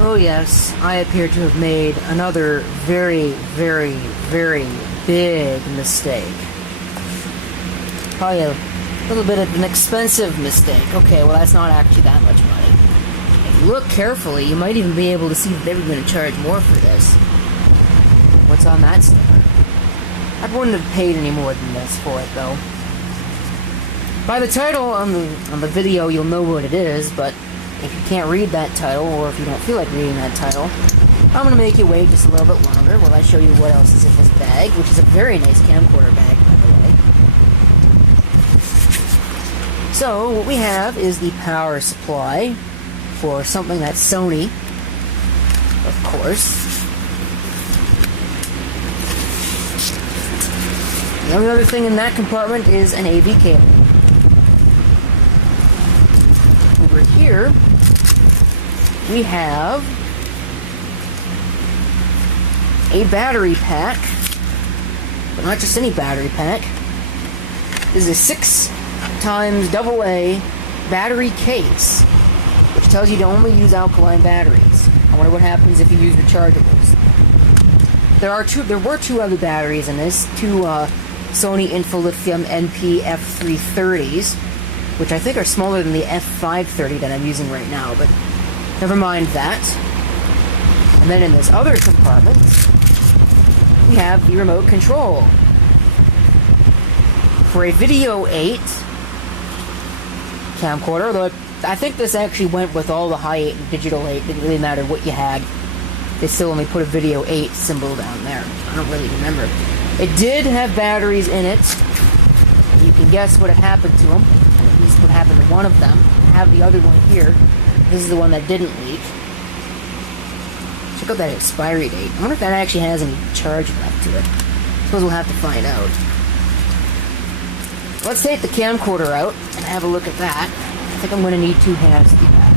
Oh yes, I appear to have made another very, very, very big mistake. Probably a little bit of an expensive mistake. Okay, well that's not actually that much money. If you look carefully, you might even be able to see that they were going to charge more for this. What's on that sticker? I wouldn't have paid any more than this for it, though. By the title on the video, you'll know what it is, but if you can't read that title, or if you don't feel like reading that title, I'm going to make you wait just a little bit longer while I show you what else is in this bag, which is a very nice camcorder bag, by the way. So, what we have is the power supply for something that's Sony, of course. The only other thing in that compartment is an AV cable. Over here, we have a battery pack, but not just any battery pack. This is a 6x AA battery case, which tells you to only use alkaline batteries. I wonder what happens if you use rechargeables. There were two other batteries in this, two Sony Infolithium NP F330s, which I think are smaller than the F530 that I'm using right now, but never mind that. And then in this other compartment, we have the remote control. For a Video 8 camcorder, although I think this actually went with all the Hi8 and Digital 8, didn't really matter what you had. They still only put a Video 8 symbol down there. I don't really remember. It did have batteries in it. You can guess what happened to them. At least what happened to one of them. I have the other one here. This is the one that didn't leak. Check out that expiry date. I wonder if that actually has any charge left to it. Suppose we'll have to find out. Let's take the camcorder out and have a look at that. I think I'm going to need two hands to do that.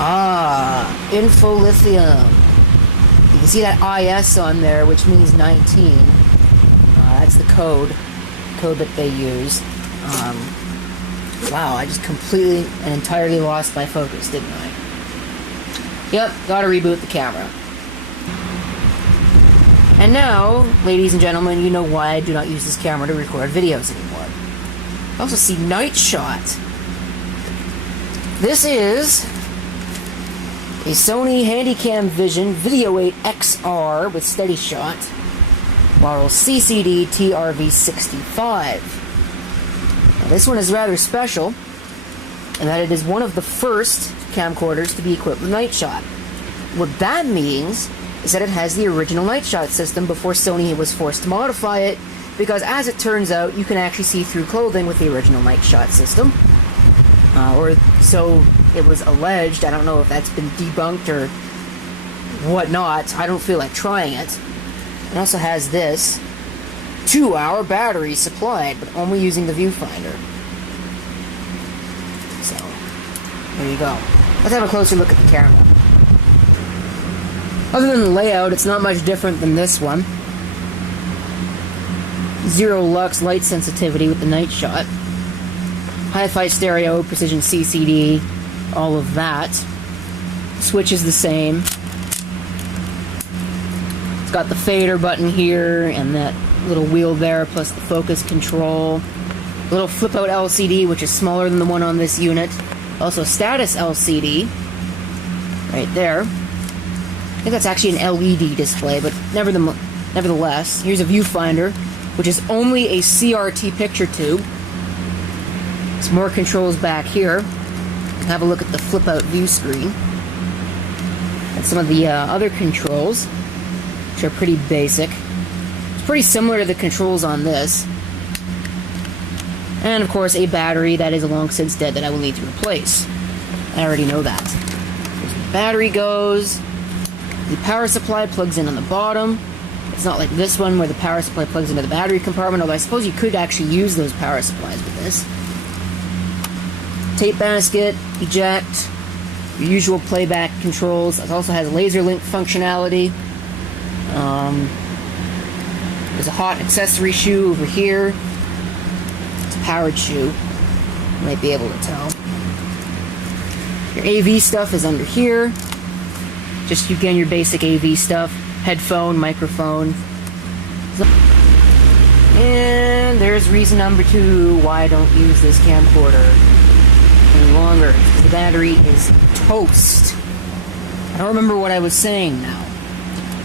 Ah, Infolithium. You can see that IS on there, which means 19. That's the code that they use. Wow, I just completely and entirely lost my focus, didn't I? Yep, gotta reboot the camera. And now, ladies and gentlemen, you know why I do not use this camera to record videos anymore. I also see Night Shot. This is a Sony Handycam Vision Video 8 XR with steady shot, model CCD-TRV65. Now, this one is rather special in that it is one of the first camcorders to be equipped with Night Shot. What that means is that it has the original Night Shot system before Sony was forced to modify it, because as it turns out, you can actually see through clothing with the original Night Shot system. Or so it was alleged. I don't know if that's been debunked or whatnot. I don't feel like trying it. It also has this 2-hour battery supplied, but only using the viewfinder. So, there you go. Let's have a closer look at the camera. Other than the layout, it's not much different than this one. 0 lux light sensitivity with the Night Shot. Hi-Fi stereo, precision CCD, all of that. Switch is the same. It's got the fader button here and that little wheel there, plus the focus control. Little flip-out LCD, which is smaller than the one on this unit. Also status LCD, right there. I think that's actually an LED display, but nevertheless, here's a viewfinder, which is only a CRT picture tube. Some more controls back here. Have a look at the flip-out view screen. And some of the other controls, which are pretty basic. It's pretty similar to the controls on this. And of course, a battery that is long since dead that I will need to replace. I already know that. There's where the battery goes. The power supply plugs in on the bottom. It's not like this one where the power supply plugs into the battery compartment, although I suppose you could actually use those power supplies with this. Tape basket, eject, your usual playback controls. It also has laser link functionality. There's a hot accessory shoe over here. It's a powered shoe. You might be able to tell. Your AV stuff is under here. Just, again, your basic AV stuff. Headphone, microphone. And there's reason number 2 why I don't use this camcorder any longer. The battery is toast. I don't remember what I was saying now.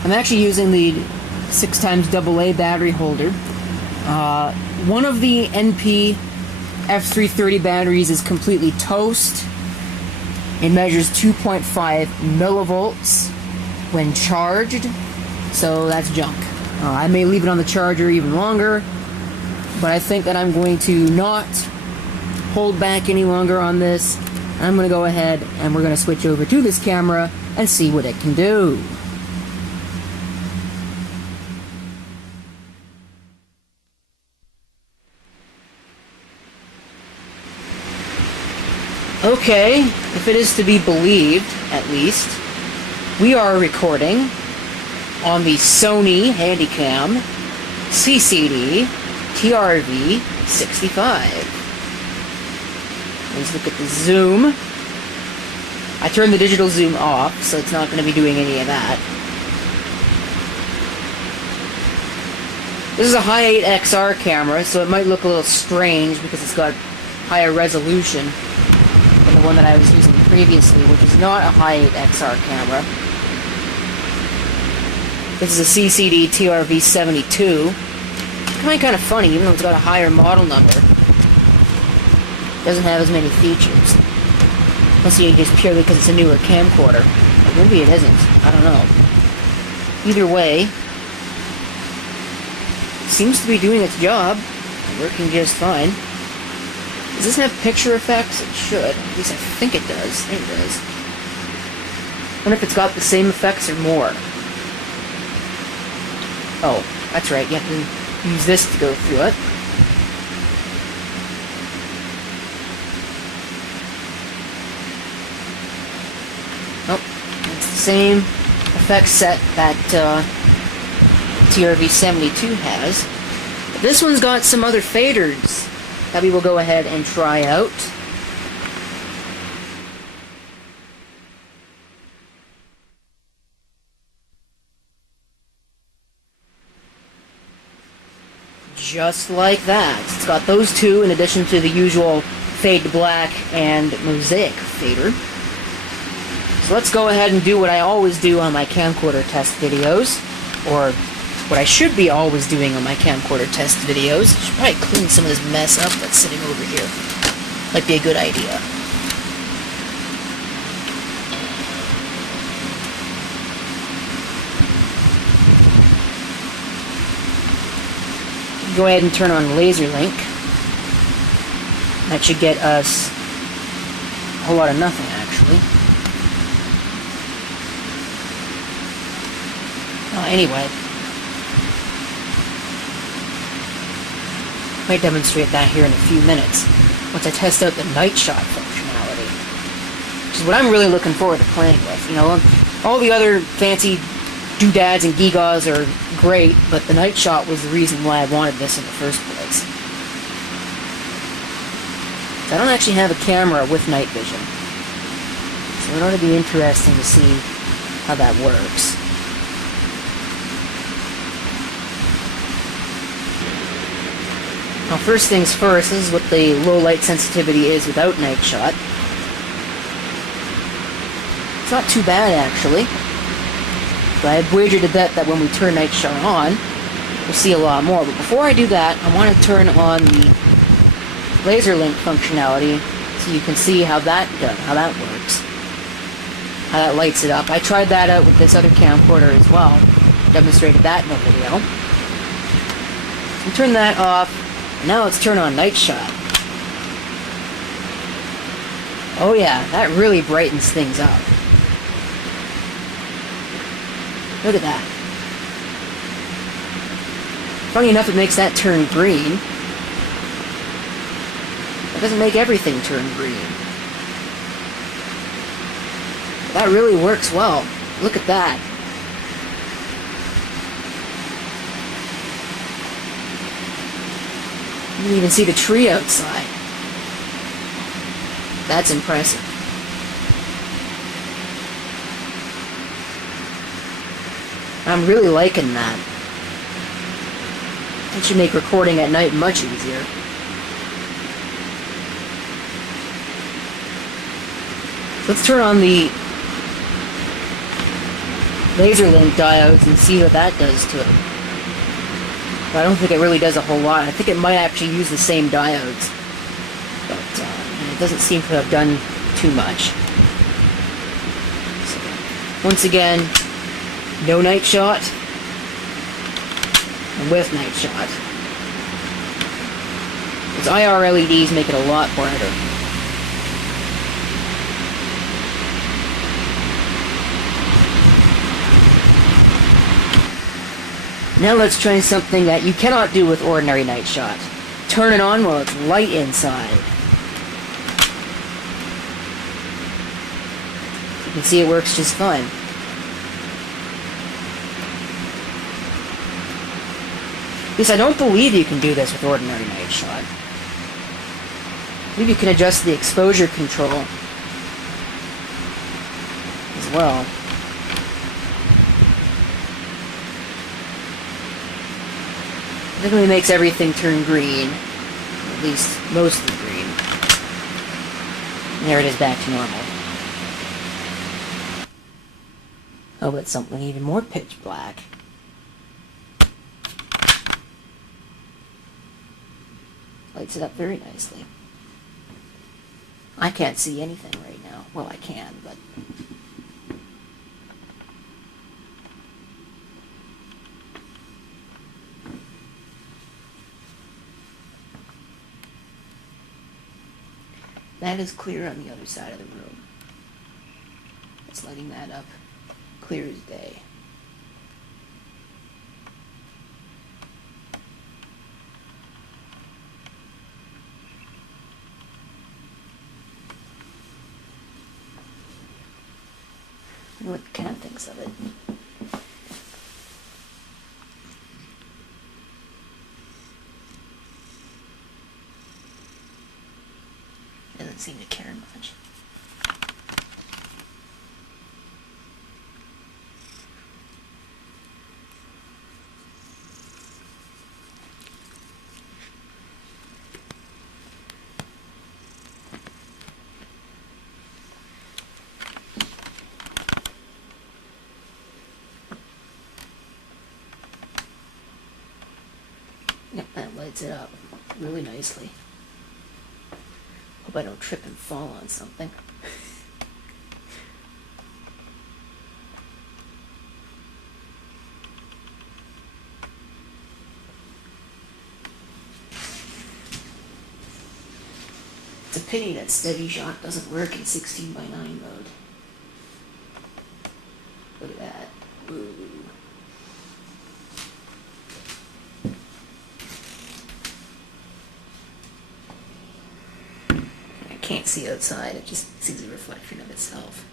I'm actually using the 6x AA battery holder. One of the NP F330 batteries is completely toast. It measures 2.5 millivolts when charged, so that's junk. I may leave it on the charger even longer, but I think that I'm going to not hold back any longer on this. I'm going to go ahead and we're going to switch over to this camera and see what it can do. Okay, if it is to be believed, at least, we are recording on the Sony Handycam CCD-TRV65. Let's look at the zoom. I turned the digital zoom off, so it's not going to be doing any of that. This is a Hi8 XR camera, so it might look a little strange because it's got higher resolution than the one that I was using previously, which is not a Hi8 XR camera. This is a CCD-TRV65. It's kind of funny, even though it's got a higher model number. It doesn't have as many features. Unless you just purely because it's a newer camcorder. But maybe it isn't. I don't know. Either way, it seems to be doing its job. Working just fine. Does this have picture effects? It should. At least I think it does. There it does. I wonder if it's got the same effects or more. Oh, that's right. You have to use this to go through it. Oh, it's the same effect set that TRV72 has. But this one's got some other faders that we will go ahead and try out. Just like that. It's got those two in addition to the usual fade to black and mosaic fader. So let's go ahead and do what I always do on my camcorder test videos, or what I should be always doing on my camcorder test videos. I should probably clean some of this mess up that's sitting over here. Might be a good idea. Go ahead and turn on laser link. That should get us a whole lot of nothing, actually. Anyway, might demonstrate that here in a few minutes once I test out the night shot functionality, which is what I'm really looking forward to playing with. You know, all the other fancy doodads and gewgaws are great, but the night shot was the reason why I wanted this in the first place. So I don't actually have a camera with night vision, so it ought to be interesting to see how that works. Now, first things first, this is what the low light sensitivity is without night shot. It's not too bad, actually. But I'd wager to bet that when we turn night shot on, we'll see a lot more. But before I do that, I want to turn on the laser link functionality so you can see how that works. How that lights it up. I tried that out with this other camcorder as well. Demonstrated that in a video. So turn that off. Now let's turn on night shot. Oh yeah, that really brightens things up. Look at that. Funny enough, it makes that turn green. It doesn't make everything turn green. But that really works well. Look at that. You can even see the tree outside. That's impressive. I'm really liking that. It should make recording at night much easier. Let's turn on the laser link diodes and see what that does to it. But I don't think it really does a whole lot. I think it might actually use the same diodes. But it doesn't seem to have done too much. So, once again, no night shot, and with night shot. Those IR LEDs make it a lot brighter. Now let's try something that you cannot do with ordinary night shot. Turn it on while it's light inside. You can see it works just fine. At least I don't believe you can do this with ordinary night shot. I believe you can adjust the exposure control as well. It really makes everything turn green. At least mostly green. And there it is, back to normal. Oh, but something even more pitch black. Lights it up very nicely. I can't see anything right now. Well, I can, but... that is clear on the other side of the room. It's lighting that up clear as day. I wonder what Ken thinks of it. Doesn't seem to care much. Yep, that lights it up really nicely. Hope I don't trip and fall on something. It's a pity that steady shot doesn't work in 16:9 mode. Look at that. Ooh. Can't see outside, it just sees a reflection of itself.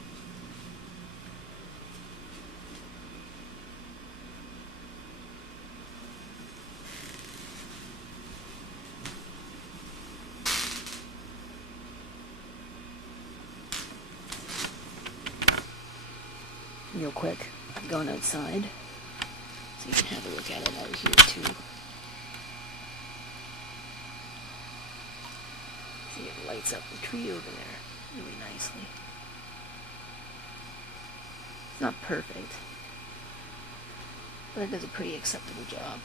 Real quick, I'm going outside so you can have a look at it out here too. See, it lights up the tree over there really nicely. It's not perfect, but it does a pretty acceptable job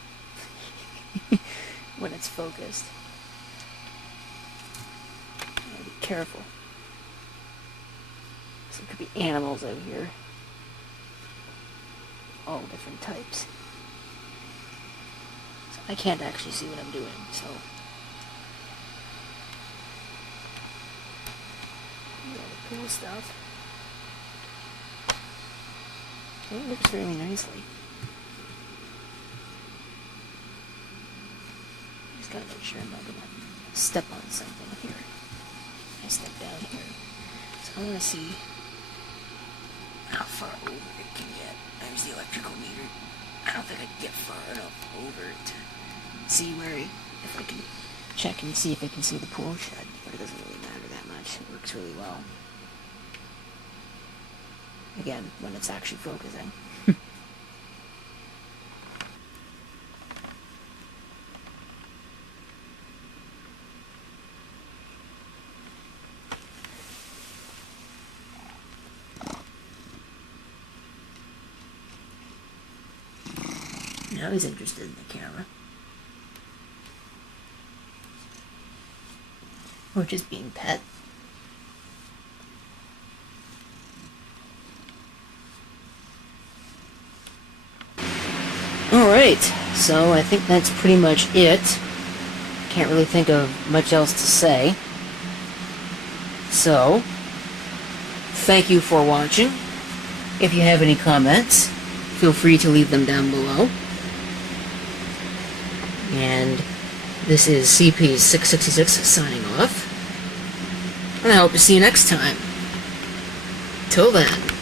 when it's focused. You gotta be careful. So there could be animals out here. All different types. So I can't actually see what I'm doing, so... all the cool stuff. It looks really nicely. Just gotta make sure I'm not gonna step on something here. I step down here. So I wanna see how far over it can get. There's the electrical meter. I don't think I can get far enough over it to see where, if I can check and see if I can see the pool shed, but it doesn't really matter that much. It works really well. Again, when it's actually focusing. Now he's interested in the camera. Or just being pet. Alright, so I think that's pretty much it. Can't really think of much else to say. So, thank you for watching. If you have any comments, feel free to leave them down below. And this is CP666 signing off. And I hope to see you next time. Till then.